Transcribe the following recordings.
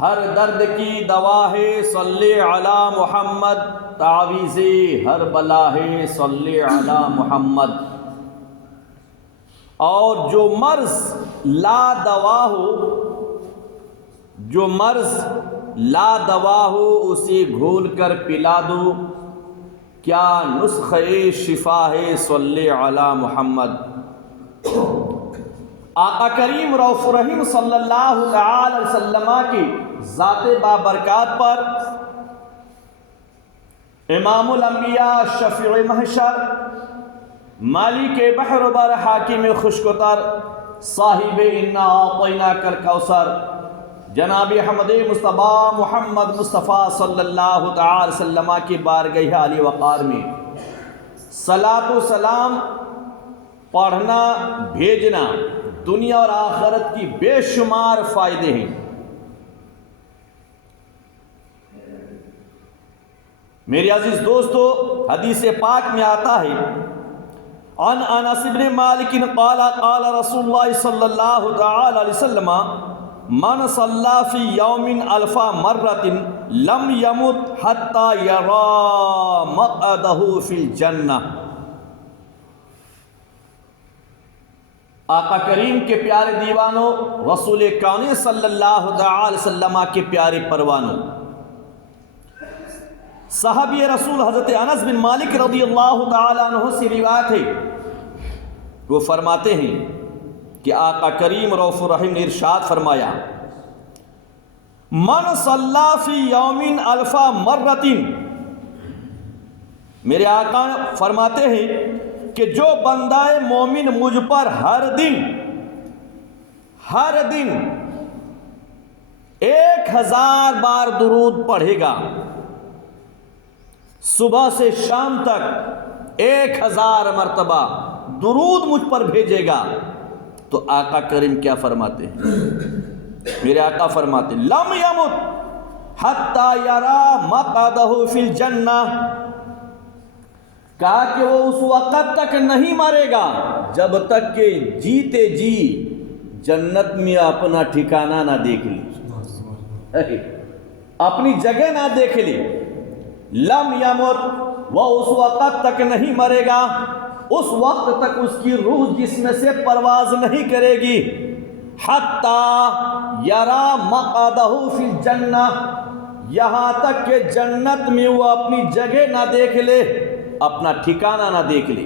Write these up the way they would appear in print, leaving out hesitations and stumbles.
ہر درد کی دوا ہے صلی علی محمد، تعویذ ہر بلا ہے صلی علی محمد۔ اور جو مرض لا دوا ہو، جو مرض لا دوا ہو اسے گھول کر پلا دو، کیا نسخہ شفا ہے صلی علی محمد۔ آقا کریم رؤوف رحیم صلی اللہ تعالی علیہ وسلم کی ذات بابرکات پر امام الانبیاء شفیع محشر مالک بحر بر حاکم خشک و تر صاحب انا اعطیناک الکوثر جناب احمد مصطفیٰ محمد مصطفیٰ صلی اللہ تعالی وسلم کی بارگاہ عالی وقار میں صلاۃ و سلام پڑھنا بھیجنا دنیا اور آخرت کی بے شمار فائدے ہیں۔ میرے عزیز دوستو، حدیث پاک میں آتا ہے عن انس بن مالک قال قال رسول اللہ صلی اللہ تعالی علیہ وسلم من صلی فی یوم الف مرۃ لم یمت حتی یری مقعدہ فی الجنہ۔ آقا کریم کے پیارے دیوانوں، رسول کون صلی اللہ تعالی وسلم کے پیارے پروانوں، صحابی رسول حضرت انس بن مالک رضی اللہ تعالی عنہ سے روایت ہے، وہ فرماتے ہیں کہ آقا کریم رؤوف الرحیم نے ارشاد فرمایا من صلی فی یوم الف مرۃ، میرے آقا فرماتے ہیں کہ جو بندہ مومن مجھ پر ہر دن 1000 بار درود پڑھے گا، صبح سے شام تک 1000 مرتبہ درود مجھ پر بھیجے گا، تو آقا کریم کیا فرماتے ہیں؟ میرے آقا فرماتے ہیں لم یمت حتی یری مقعدہ فی الجنہ، کہا کہ وہ اس وقت تک نہیں مرے گا جب تک کہ جیتے جی جنت میں اپنا ٹھکانہ نہ دیکھ لے، اپنی جگہ نہ دیکھ لے۔ لم یمت، وہ اس وقت تک نہیں مرے گا، اس وقت تک اس کی روح جسم سے پرواز نہیں کرے گی، حتی یری مقعدہ فی الجنہ، یہاں تک کہ جنت میں وہ اپنی جگہ نہ دیکھ لے، اپنا ٹھکانہ نہ دیکھ لے۔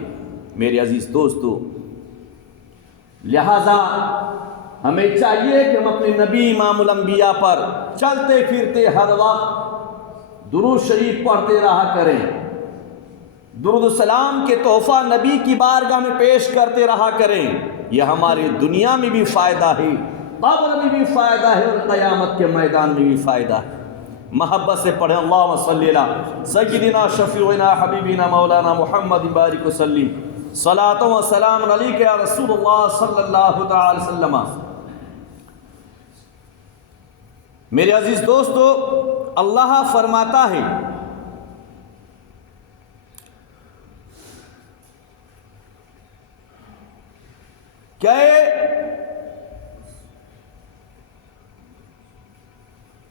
میرے عزیز دوستو، لہذا ہمیں چاہیے کہ ہم اپنے نبی امام الانبیاء پر چلتے پھرتے ہر وقت درود شریف پڑھتے رہا کریں، درود السلام کے تحفہ نبی کی بارگاہ میں پیش کرتے رہا کریں۔ یہ ہماری دنیا میں بھی فائدہ ہے، قبر میں بھی فائدہ ہے، اور قیامت کے میدان میں بھی فائدہ ہے۔ محبت سے پڑھیں اللہم صلی علی سیدنا شفیعنا حبیبنا مولانا محمد بارک وسلم، صلاۃ و سلام علیک یا رسول اللہ صلی اللہ تعالی وسلم۔ میرے عزیز دوستو، اللہ فرماتا ہے کہ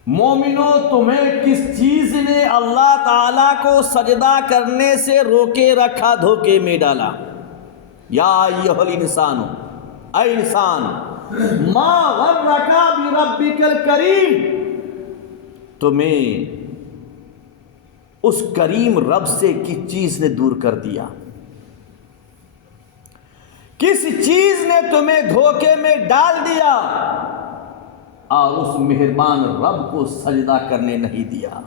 مومنو، تمہیں کس چیز نے اللہ تعالیٰ کو سجدہ کرنے سے روکے رکھا، دھوکے میں ڈالا؟ یا ایھا الانسان، اے انسان، ما غرک بربک الکریم، تمہیں اس کریم رب سے کس چیز نے دور کر دیا؟ کس چیز نے تمہیں دھوکے میں ڈال دیا اور اس مہربان رب کو سجدہ کرنے نہیں دیا؟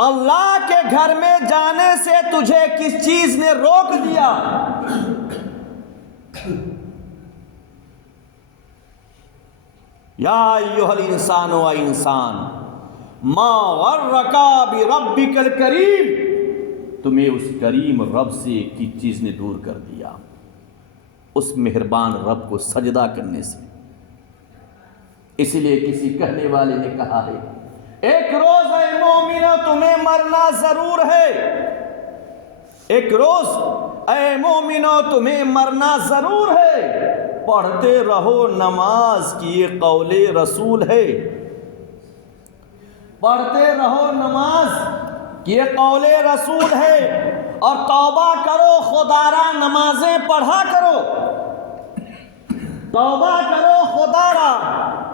اللہ کے گھر میں جانے سے تجھے کس چیز نے روک دیا؟ یا ایھا الانسان، و انسان، ما غرک بربک الکریم، تمہیں اس کریم رب سے کس چیز نے دور کر دیا؟ اس مہربان رب کو سجدہ کرنے سے۔ اس لیے کسی کہنے والے نے کہا ہے، ایک روز اے مومنو تمہیں مرنا ضرور ہے، ایک روز اے مومنو تمہیں مرنا ضرور ہے، پڑھتے رہو نماز کی یہ قول رسول ہے، پڑھتے رہو نماز کی یہ قول رسول ہے، اور توبہ کرو خدارا نمازیں پڑھا کرو، توبہ کرو خدارا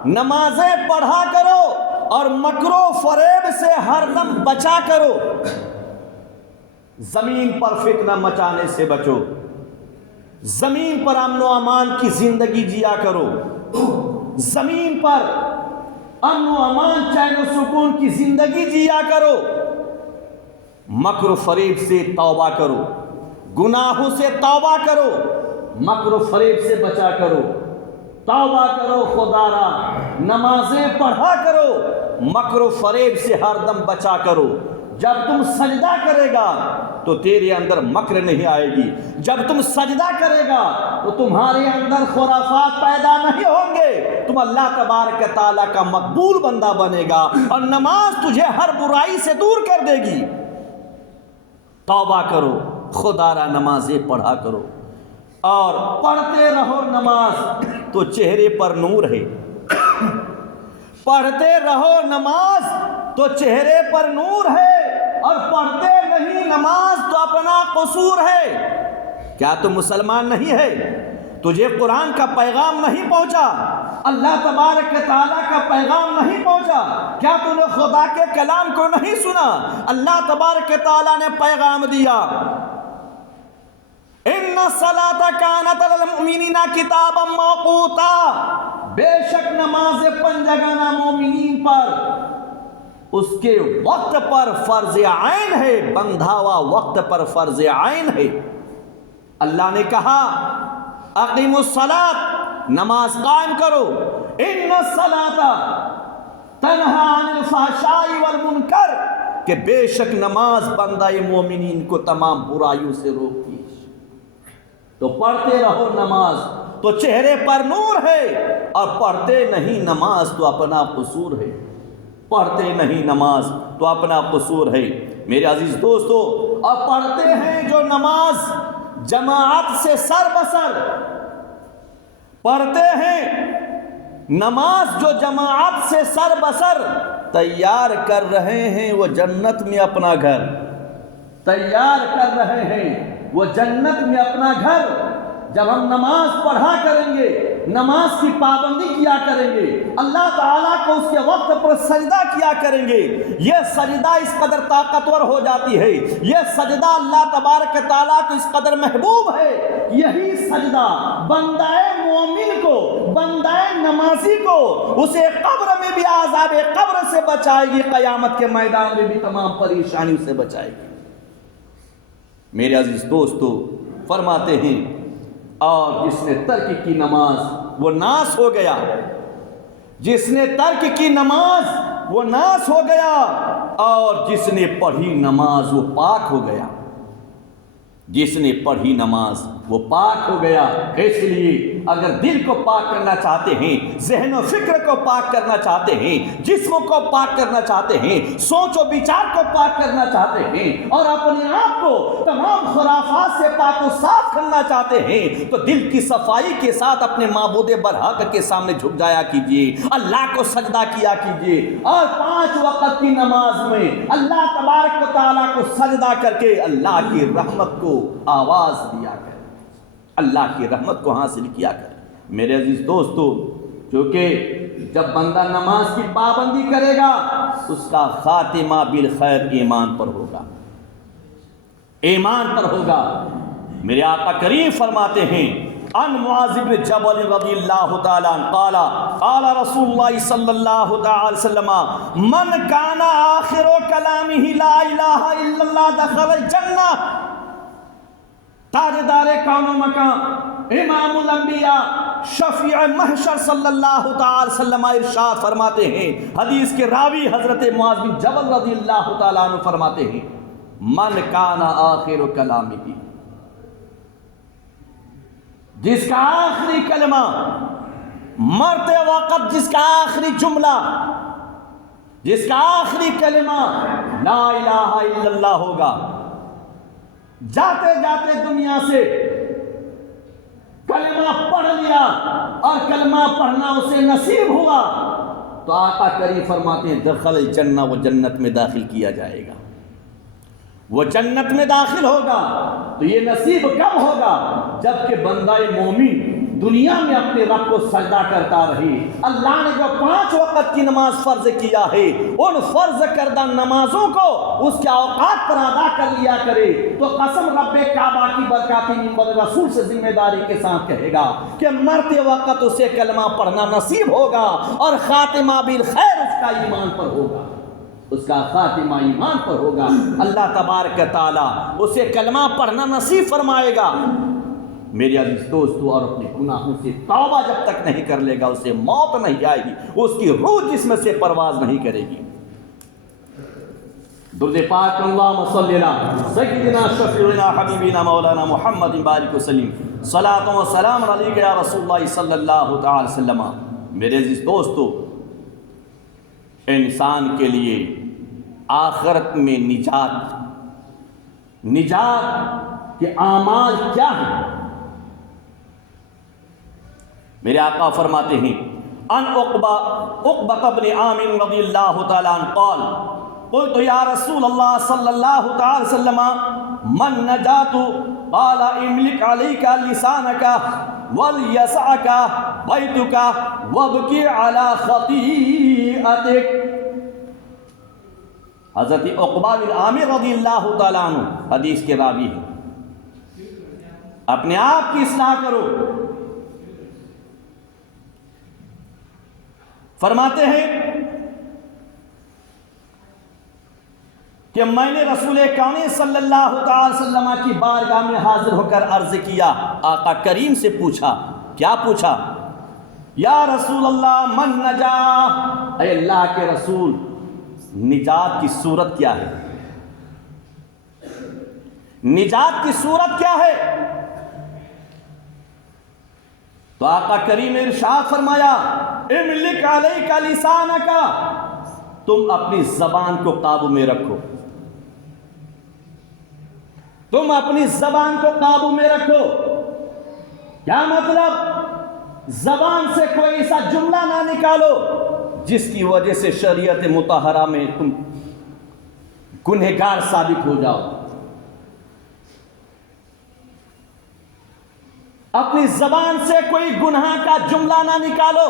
نمازیں پڑھا کرو، اور مکر و فریب سے ہر دم بچا کرو، زمین پر فتنہ مچانے سے بچو، زمین پر امن و امان کی زندگی جیا کرو، زمین پر امن و امان چین و سکون کی زندگی جیا کرو، مکر و فریب سے توبہ کرو، گناہوں سے توبہ کرو، مکر و فریب سے بچا کرو، توبہ کرو خدارا نمازیں پڑھا کرو، مکر و فریب سے ہر دم بچا کرو۔ جب تم سجدہ کرے گا تو تیرے اندر مکر نہیں آئے گی، جب تم سجدہ کرے گا تو تمہارے اندر خرافات پیدا نہیں ہوں گے، تم اللہ تبارک تعالیٰ کا مقبول بندہ بنے گا، اور نماز تجھے ہر برائی سے دور کر دے گی۔ توبہ کرو خدارا نمازیں پڑھا کرو، اور پڑھتے رہو نماز تو چہرے پر نور ہے، پڑھتے رہو نماز تو چہرے پر نور ہے، اور پڑھتے نہیں نماز تو اپنا قصور ہے۔ کیا تم مسلمان نہیں ہے؟ تجھے قرآن کا پیغام نہیں پہنچا، اللہ تبارک تعالیٰ کا پیغام نہیں پہنچا؟ کیا تم نے خدا کے کلام کو نہیں سنا؟ اللہ تبارک تعالیٰ نے پیغام دیا، ان الصلاۃ کانت علی المؤمنین کتابا موقوتا، بے شک نماز پنجگانہ مومنین پر اس کے وقت پر فرض عین ہے، بندھا ہوا وقت پر فرض عین ہے۔ اللہ نے کہا اقیموا الصلاۃ، نماز قائم کرو، ان الصلاۃ تنہی عن الفحشاء والمنکر، کہ بے شک نماز بندہ مومنین کو تمام برائیوں سے روکتی ہے۔ تو پڑھتے رہو نماز تو چہرے پر نور ہے، اور پڑھتے نہیں نماز تو اپنا قصور ہے، پڑھتے نہیں نماز تو اپنا قصور ہے۔ میرے عزیز دوستو، اور پڑھتے ہیں جو نماز جماعت سے سر بسر، پڑھتے ہیں نماز جو جماعت سے سر بسر، تیار کر رہے ہیں وہ جنت میں اپنا گھر، تیار کر رہے ہیں وہ جنت میں اپنا گھر۔ جب ہم نماز پڑھا کریں گے، نماز کی پابندی کیا کریں گے، اللہ تعالیٰ کو اس کے وقت پر سجدہ کیا کریں گے، یہ سجدہ اس قدر طاقتور ہو جاتی ہے، یہ سجدہ اللہ تبارک تعالیٰ کو اس قدر محبوب ہے، یہی سجدہ بندہ مومن کو، بندہ نمازی کو اسے قبر میں بھی عذاب قبر سے بچائے گی، قیامت کے میدان میں بھی تمام پریشانیوں سے بچائے گی۔ میرے عزیز دوستو، فرماتے ہیں اور جس نے ترک کی نماز وہ ناس ہو گیا، جس نے ترک کی نماز وہ ناس ہو گیا، اور جس نے پڑھی نماز وہ پاک ہو گیا، جس نے پڑھی نماز وہ پاک ہو گیا۔ اس لیے اگر دل کو پاک کرنا چاہتے ہیں، ذہن و فکر کو پاک کرنا چاہتے ہیں، جسم کو پاک کرنا چاہتے ہیں، سوچ و بچار کو پاک کرنا چاہتے ہیں، اور اپنے آپ کو تمام خرافات سے پاک و صاف کرنا چاہتے ہیں، تو دل کی صفائی کے ساتھ اپنے معبود برحق کے سامنے جھک جایا کیجیے، اللہ کو سجدہ کیا کیجیے، اور 5 وقت کی نماز میں اللہ تبارک و تعالیٰ کو سجدہ کر کے اللہ کی رحمت کو آواز دیا کریں، اللہ کی رحمت کو حاصل کیا کریں۔ میرے عزیز دوستو، کیونکہ جب بندہ نماز کی پابندی کرے گا اس کا خاتمہ بالخیر ایمان پر ہوگا، ایمان پر ہوگا۔ میرے آقا کریم فرماتے ہیں عن معاذ بن جبل رضی اللہ تعالیٰ عنہ قال قال رسول اللہ صلی اللہ علیہ وسلم من کان آخر کلامہ لا الہ الا اللہ دخل الجنہ۔ تاجدار کون و مکان، امام الانبیاء، شفیع محشر صلی اللہ تعالی وسلم ارشاد فرماتے ہیں، حدیث کے راوی حضرت معاذ بن جبل رضی اللہ تعالیٰ عنہ فرماتے ہیں من کان آخر کلامہ، جس کا آخری کلمہ، مرتے وقت جس کا آخری جملہ، جس کا آخری کلمہ لا الہ الا اللہ ہوگا، جاتے جاتے دنیا سے کلمہ پڑھ لیا اور کلمہ پڑھنا اسے نصیب ہوا تو آقا کریم فرماتے ہیں دخل الجنہ، وہ جنت میں داخل کیا جائے گا، وہ جنت میں داخل ہوگا۔ تو یہ نصیب کب ہوگا؟ جب کہ بندہ مومن دنیا میں اپنے رب کو سجدہ کرتا رہے، اللہ نے جو 5 وقت کی نماز فرض کیا ہے ان فرض کردہ نمازوں کو اس کے اوقات پر ادا کر لیا کرے، تو قسم رب کعبہ کی برکات منبر رسول سے ذمہ داری کے ساتھ کہے گا کہ مرتے وقت اسے کلمہ پڑھنا نصیب ہوگا اور خاتمہ بالخیر اس کا ایمان پر ہوگا، اس کا خاتمہ ایمان پر ہوگا۔ اللہ تبارک تعالیٰ اسے کلمہ پڑھنا نصیب فرمائے گا۔ میرے عزیز دوستو، اور اپنے گناہوں سے توبہ جب تک نہیں کر لے گا اسے موت نہیں آئے گی، اس کی روح جسم سے پرواز نہیں کرے گی۔ درود پاک اللہم صلی علی سیدنا شفیعنا حبیبنا مولانا محمد بارک وسلم، صلاۃ و سلام علیک یا رسول اللہ صلی اللہ تعالی وسلم۔ میرے عزیز دوستو، انسان کے لیے آخرت میں نجات کے اعمال کیا ہیں؟ میرے آقا فرماتے ہیں ان عقبہ بن عامر رضی اللہ تعالیٰ عنہ قال قلت یا رسول اللہ صلی اللہ تعالی وسلم من نجات قال املک علیک لسانک ولیسعک بیتک وابکی علی خطیئتک۔ حضرت عقبہ بن عامر رضی اللہ تعالیٰ عنہ حدیث کے راوی ہیں۔ اپنے آپ کی اصلاح کرو۔ فرماتے ہیں کہ میں نے رسول کون صلی اللہ تعالی وسلم کی بارگاہ میں حاضر ہو کر عرض کیا، آقا کریم سے پوچھا، کیا پوچھا؟ یا رسول اللہ من نجا، اے اللہ کے رسول نجات کی صورت کیا ہے؟ نجات کی صورت کیا ہے؟ تو آقا کریم نے ارشاد فرمایا املک علیک لسانک، تم اپنی زبان کو قابو میں رکھو، تم اپنی زبان کو قابو میں رکھو۔ کیا مطلب؟ زبان سے کوئی ایسا جملہ نہ نکالو جس کی وجہ سے شریعت مطہرہ میں تم گنہگار ثابت ہو جاؤ۔ اپنی زبان سے کوئی گناہ کا جملہ نہ نکالو۔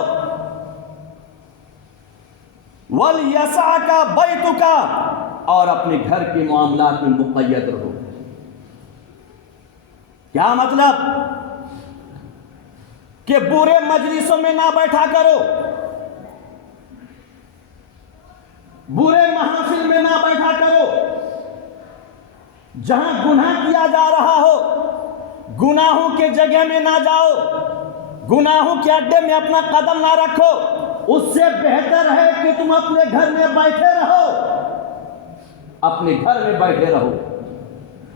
وَلْيَسْعَكَ بَيْتُكَ، اور اپنے گھر کے معاملات میں مقید رہو۔ کیا مطلب؟ کہ برے مجلسوں میں نہ بیٹھا کرو، برے محافل میں نہ بیٹھا کرو، جہاں گناہ کیا جا رہا ہو گناہوں کے جگہ میں نہ جاؤ، گناہوں کے اڈے میں اپنا قدم نہ رکھو۔ اس سے بہتر ہے کہ تم اپنے گھر میں بیٹھے رہو، اپنے گھر میں بیٹھے رہو،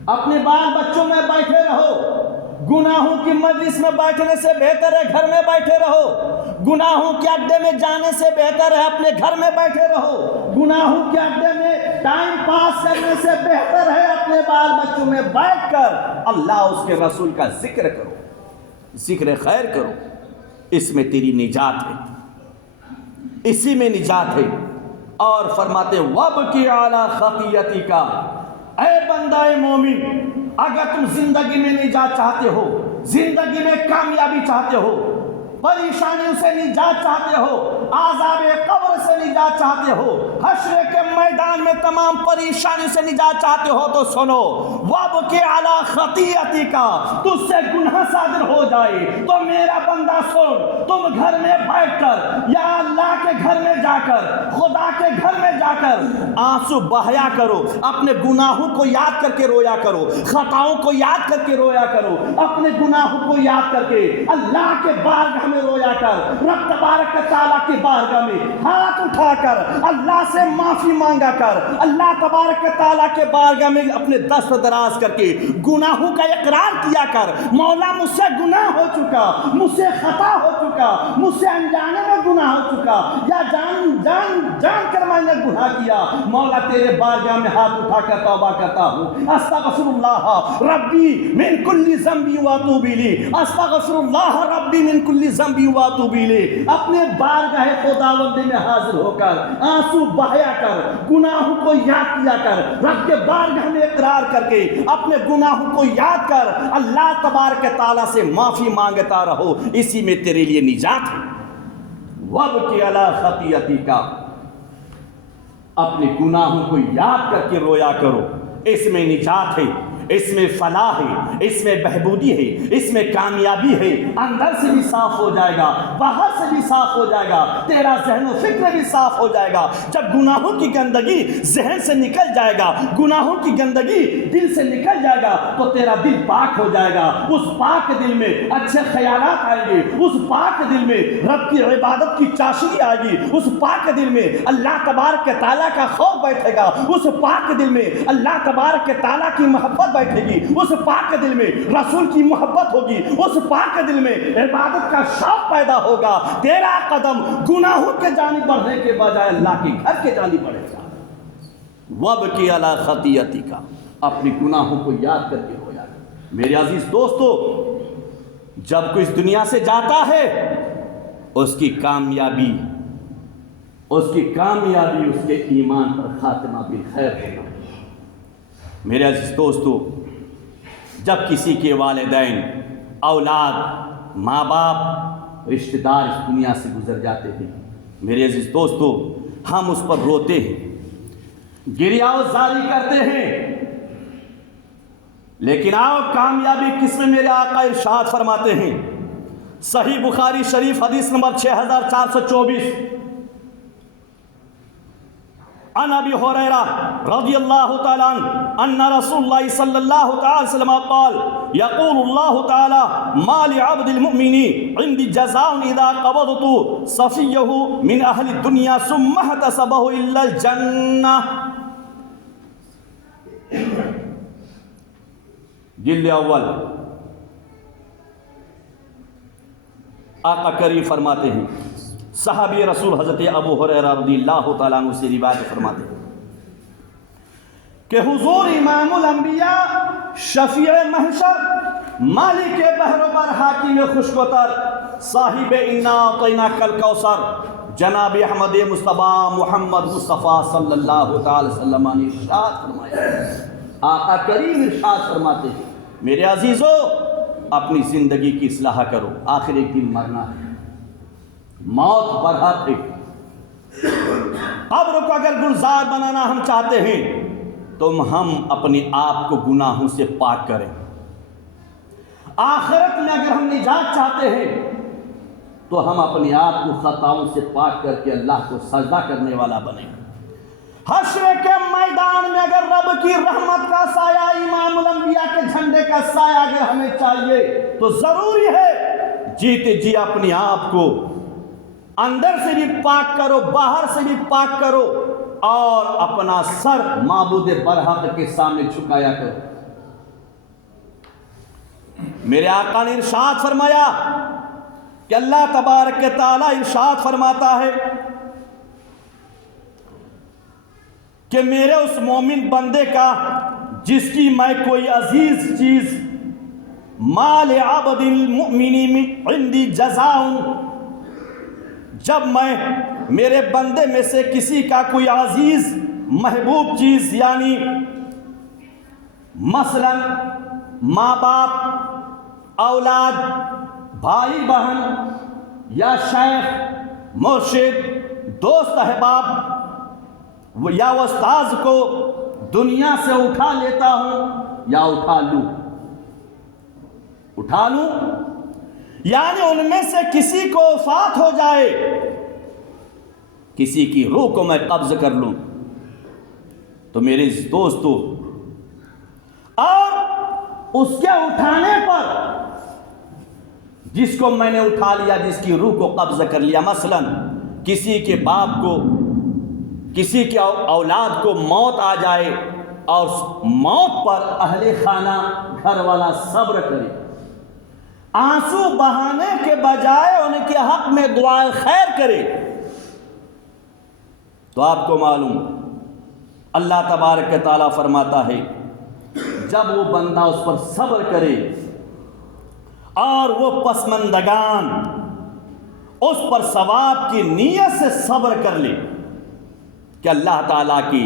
اپنے بال بچوں میں بیٹھے رہو۔ گناہوں کی مجلس میں بیٹھنے سے بہتر ہے گھر میں بیٹھے رہو، گناہوں کے اڈے میں جانے سے بہتر ہے اپنے گھر میں بیٹھے رہو، گناہوں کے اڈے میں ٹائم پاس کرنے سے بہتر ہے اپنے بال بچوں میں بیٹھ کر اللہ اس کے رسول کا ذکر کرو، ذکر خیر کرو۔ اس میں تیری نجات ہے، اسی میں نجات ہے۔ اور فرماتے وَابْكِ عَلَى خَطِيَّتِكَ، اے بندہ مومن، اگر تم زندگی میں نجات چاہتے ہو، زندگی میں کامیابی چاہتے ہو، پریشانیوں سے نجات چاہتے ہو، عذاب قبر سے نجات چاہتے ہو، حشر کے میدان میں تمام پریشانیوں سے نجات چاہتے ہو، تو سنو وَابْكِ عَلَى خَطِيَّتِكَ، تجھ سے گناہ صادر ہو جائے تو میرا بندہ سن، تم گھر میں بیٹھ کر یا اللہ کے گھر میں جا کر، خدا کے گھر میں جا کر آنسو بہایا کرو، اپنے گناہوں کو یاد کر کے رویا کرو، خطاؤں کو یاد کر کے رویا کرو، اپنے گناہوں کو یاد کر کے اللہ کے بارگاہ میں رویا کر، رب تبارک تعالیٰ کی بارگاہ میں ہاتھ اٹھا کر اللہ سے معافی مانگا کر، اللہ تبارک تعالیٰ کے بارگاہ میں اپنے دست دراز کر کے گناہوں کا اقرار کیا کر، مولا مجھ سے گناہ ہو چکا، مجھ سے خطا ہو چکا، مجھ سے انجانے میں گناہ ہو چکا، یا جان کر میں میں نے گناہ کیا، مولا تیرے بارگاہ میں ہاتھ اٹھا کر توبہ کرتا ہوں، استغفر اللہ ربی من کل ذنب واتوب الیہ، استغفر اللہ ربی من کل ذنب واتوب الیہ۔ اپنے بارگاہ خداوندی میں حاضر ہو کر آنسو بہایا کر، گناہوں کو یاد کیا کر، رب کے بارگاہ میں اقرار کر کے اپنے گناہوں کو یاد کر اللہ تبارک تعالیٰ سے معافی مانگتا رہو، اسی میں تیرے لیے نجات ہے۔ وَابْكِ عَلَىٰ خَطِیَتِکَ، اپنے گناہوں کو یاد کر کے رویا کرو، اس میں نجات ہے، اس میں فلاح ہے، اس میں بہبودی ہے، اس میں کامیابی ہے۔ اندر سے بھی صاف ہو جائے گا، باہر سے بھی صاف ہو جائے گا، تیرا ذہن و فکر بھی صاف ہو جائے گا۔ جب گناہوں کی گندگی ذہن سے نکل جائے گا، گناہوں کی گندگی دل سے نکل جائے گا، تو تیرا دل پاک ہو جائے گا۔ اس پاک دل میں اچھے خیالات آئیں گے، اس پاک دل میں رب کی عبادت کی چاشنی آئے گی، اس پاک دل میں اللہ تبارک تعالیٰ کا خوف بیٹھے گا، اس پاک دل میں اللہ تبارک تعالیٰ کی محبت بیٹھے گی، اس پاک دل میں رسول کی محبت ہوگی، اس پاک دل میں عبادت کا شوق پیدا ہوگا۔ تیرا قدم گناہوں کے جانب بڑھنے کے بجائے اللہ کے گھر کے جانب بڑھے گا۔ وَابْكِ عَلَىٰ خَطِیَتِکَ، اپنی گناہوں کو یاد کر کے رویا کر۔ میرے عزیز دوستو، جب کوئی اس دنیا سے جاتا ہے، اس کی کامیابی اس کے ایمان پر خاتمہ بالخیر ہوگا۔ میرے عزیز دوستو، جب کسی کے والدین، اولاد، ماں باپ، رشتہ دار اس دنیا سے گزر جاتے ہیں، میرے عزیز دوستو، ہم اس پر روتے ہیں، گریہ و زاری کرتے ہیں، لیکن آؤ کامیابی کس میں میرے آقا ارشاد فرماتے ہیں، صحیح بخاری شریف حدیث نمبر 6424، عن ابی ہریرہ رضی اللہ تعالی عنہ ان رسول اللہ صلی اللہ تعالی وسلم قال یقول اللہ تعالی ما لعبد المؤمن عندي جزاء اذا قبضت صفيه من اهل الدنيا ثم احتسبه الا الجنہ۔ جلد اول، آقا کریم فرماتے ہیں، صحابی رسول حضرت ابو ہریرہ رضی اللہ تعالیٰ عنہ سے روایت فرماتے ہیں کہ حضور امام الانبیاء، شفیع محشر، مالک بحر و بر، حاکم خشکوتر، صاحب انا اعطیناک الکوثر، جناب احمد مصطفیٰ محمد مصطفیٰ صلی اللہ تعالی وسلم نے ارشاد فرمایا۔ آقا کریم ارشاد فرماتے ہیں، میرے عزیزو، اپنی زندگی کی اصلاح کرو، آخر ایک دن مرنا ہے، موت برحق ہے۔ قبر کو اگر گلزار بنانا ہم چاہتے ہیں تو ہم اپنے آپ کو گناہوں سے پاک کریں۔ آخرت میں اگر ہم نجات چاہتے ہیں تو ہم اپنے آپ کو خطاؤں سے پاک کر کے اللہ کو سجدہ کرنے والا بنیں۔ حشر کے میدان میں اگر رب کی رحمت کا سایہ، امام الانبیاء کے جھنڈے کا سایہ اگر ہمیں چاہیے تو ضروری ہے جیتے جی اپنے آپ کو اندر سے بھی پاک کرو، باہر سے بھی پاک کرو، اور اپنا سر معبود برحق کے سامنے جھکایا کرو۔ میرے آقا نے ارشاد فرمایا کہ اللہ تبارک تعالیٰ ارشاد فرماتا ہے کہ میرے اس مومن بندے کا جس کی میں کوئی عزیز چیز، مال عبد المؤمن عندی جزاء، جب میں میرے بندے میں سے کسی کا کوئی عزیز محبوب چیز، یعنی مثلا ماں باپ، اولاد، بھائی بہن، یا شیخ، مرشد، دوست احباب یا استاذ کو دنیا سے اٹھا لیتا ہوں یا اٹھا لوں، یعنی ان میں سے کسی کو وفات ہو جائے، کسی کی روح کو میں قبض کر لوں، تو میرے دوستو، اور اس کے اٹھانے پر جس کو میں نے اٹھا لیا، جس کی روح کو قبض کر لیا، مثلا کسی کے باپ کو، کسی کے اولاد کو موت آ جائے اور موت پر اہل خانہ، گھر والا صبر کرے، آنسو بہانے کے بجائے ان کے حق میں دعائے خیر کرے، تو آپ کو معلوم اللہ تبارک تعالیٰ فرماتا ہے جب وہ بندہ اس پر صبر کرے اور وہ پسماندگان اس پر ثواب کی نیت سے صبر کر لے کہ اللہ تعالیٰ کی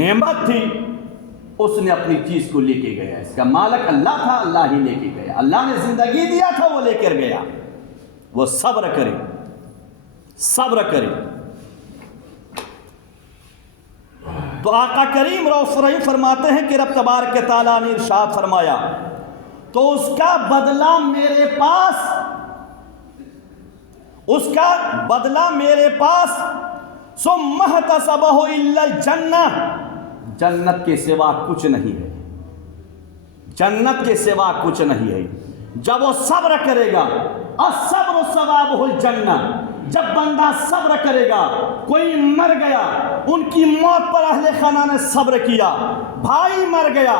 نعمت تھی، اس نے اپنی چیز کو لے کے گیا، اس کا مالک اللہ تھا، اللہ ہی لے کے گیا، اللہ نے زندگی دیا تھا وہ لے کر گیا، وہ صبر کرے، صبر کرے۔ تو آقا کریم رؤوف رحیم فرماتے ہیں کہ رب تبارک تعالیٰ نے ارشاد فرمایا تو اس کا بدلہ میرے پاس، اس کا بدلہ میرے پاس ثم احتسبہ الا الجنہ، جنت کے سوا کچھ نہیں ہے، جنت کے سوا کچھ نہیں ہے۔ جب وہ صبر کرے گا، الصبر ثوابہ الجنہ، جب بندہ صبر کرے گا، کوئی مر گیا، ان کی موت پر اہل خانہ نے صبر کیا، بھائی مر گیا،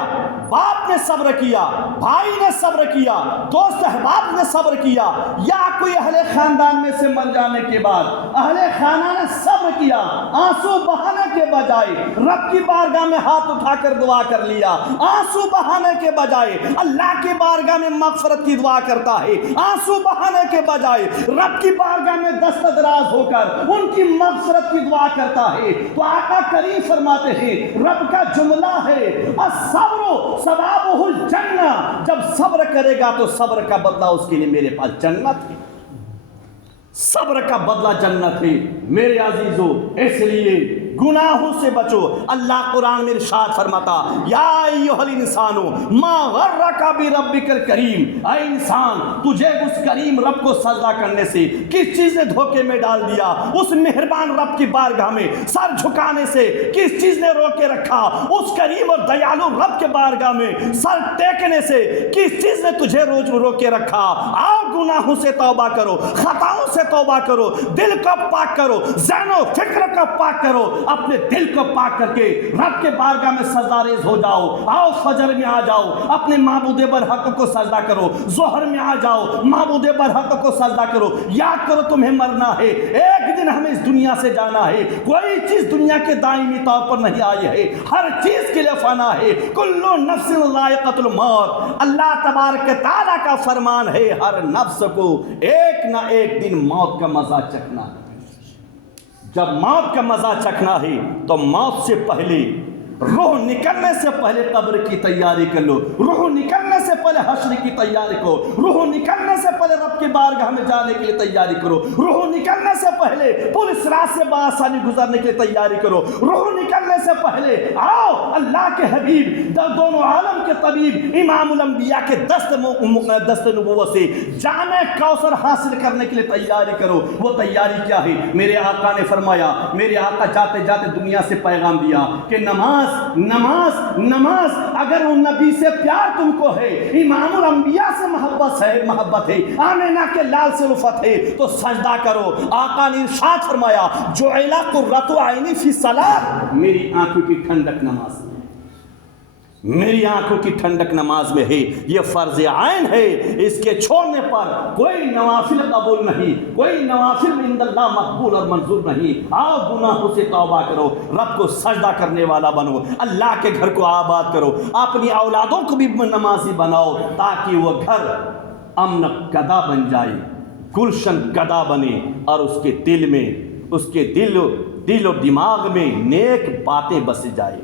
باپ نے صبر کیا، بھائی نے صبر کیا، دوست احباب نے صبر کیا، یا کوئی اہل خاندان میں سے مر جانے کے بعد اہل خانہ نے صبر کیا، آنسو بہانے کے بجائے رب کی بارگاہ میں ہاتھ اٹھا کر دعا کر لیا، آنسو بہانے کے بجائے اللہ کی بارگاہ میں مغفرت کی دعا کرتا ہے، آنسو بہانے کے بجائے رب کی بارگاہ میں دست دراز ہو کر ان کی مغفرت کی دعا کرتا ہے، تو آقا کریم فرماتے ہیں رب کا جملہ ہے الصبر ثوابہ الجنہ، جب صبر کرے گا تو صبر کا بدلہ اس کے لیے میرے پاس جنت ہے، صبر کا بدلہ جنت ہے میرے عزیزو۔ اس لیے گناہوں سے بچو۔ اللہ قرآن میں ارشاد فرماتا یا ایھا الانسان ما غرک بربک الکریم، اے انسان تجھے اس کریم رب کو سجدہ کرنے سے کس چیز نے دھوکے میں ڈال دیا، اس مہربان رب کی بارگاہ میں سر جھکانے سے کس چیز نے روکے رکھا، اس کریم اور دیالو رب کے بارگاہ میں سر ٹیکنے سے کس چیز نے تجھے روکے رکھا۔ آؤ گناہوں سے توبہ کرو، خطاؤں سے توبہ کرو، دل کو پاک کرو، ذہن و فکر کو پاک کرو، اپنے دل کو پاک کر کے رب کے بارگاہ میں سجدہ ریز ہو جاؤ۔ آؤ فجر میں آ جاؤ، اپنے معبود برحق کو سجدہ کرو، ظہر میں آ جاؤ، معبود برحق کو سجدہ کرو۔ یاد کرو تمہیں مرنا ہے، ایک دن ہمیں اس دنیا سے جانا ہے، کوئی چیز دنیا کے دائمی طور پر نہیں آئی ہے، ہر چیز کے لیے فنا ہے، کل نفس ذائقۃ الموت۔ اللہ تبارک تعالیٰ کا فرمان ہے ہر نفس کو ایک نہ ایک دن موت کا مزہ چکھنا ہے۔ جب موت کا مزہ چکھنا ہے تو موت سے پہلے، روح نکلنے سے پہلے قبر کی تیاری کر لو، روح نکلنے سے پہلے حشر کی تیاری کرو، روح نکلنے سے پہلے رب کی بارگاہ میں جانے کے لیے تیاری کرو، روح نکلنے سے پہلے پل صراط سے بآسانی گزرنے کے لیے تیاری کرو، روح نکلنے سے پہلے آؤ اللہ کے حبیب دونوں عالم کے طبیب امام الانبیاء کے دست نبوت سے جامع کوثر حاصل کرنے کے لیے تیاری کرو۔ وہ تیاری کیا ہے؟ میرے آقا نے فرمایا، میرے آقا جاتے جاتے دنیا سے پیغام دیا کہ نماز نماز نماز، اگر ان نبی سے پیار تم کو ہے، امام الانبیاء سے محبت ہے، آمینہ کے لال سے الفت ہے تو سجدہ کرو۔ آقا نے ارشاد فرمایا جعل قرۃ عینی فی الصلاۃ، میری آنکھوں کی ٹھنڈک نماز میں، میری آنکھوں کی ٹھنڈک نماز میں ہے، یہ فرض عین ہے، اس کے چھوڑنے پر کوئی نوافل قبول نہیں، کوئی نوافل عند اللہ مقبول اور منظور نہیں۔ آؤ گناہوں سے توبہ کرو، رب کو سجدہ کرنے والا بنو، اللہ کے گھر کو آباد کرو، اپنی اولادوں کو بھی نمازی بناؤ تاکہ وہ گھر امن کدا بن جائے، گلشن کدا بنے، اور اس کے دل میں، اس کے دل و دماغ میں نیک باتیں بس جائے،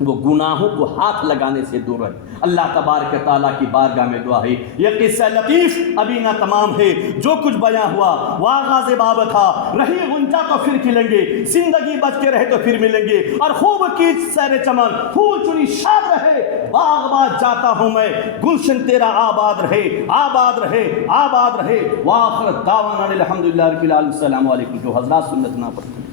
وہ گناہوں کو ہاتھ لگانے سے دور رہے۔ اللہ تبارک تعالیٰ کی بارگاہ میں دعا ہے۔ یہ قصہ لطیف ابھی نہ تمام ہے، جو کچھ بیاں ہوا وہ آغاز باب تھا، رہی غنچہ تو پھر کھلیں گے، زندگی بچ کے رہے تو پھر ملیں گے، اور خوب کی سیر چمن پھول چنی شاد رہے، باغ باغ جاتا ہوں میں، گلشن تیرا آباد رہے، آباد رہے، آباد رہے۔ وآخر دعوانا الحمدللہ رب العالمین۔ السلام علیکم۔ جو حضرات سنت نہ پڑھتے ہیں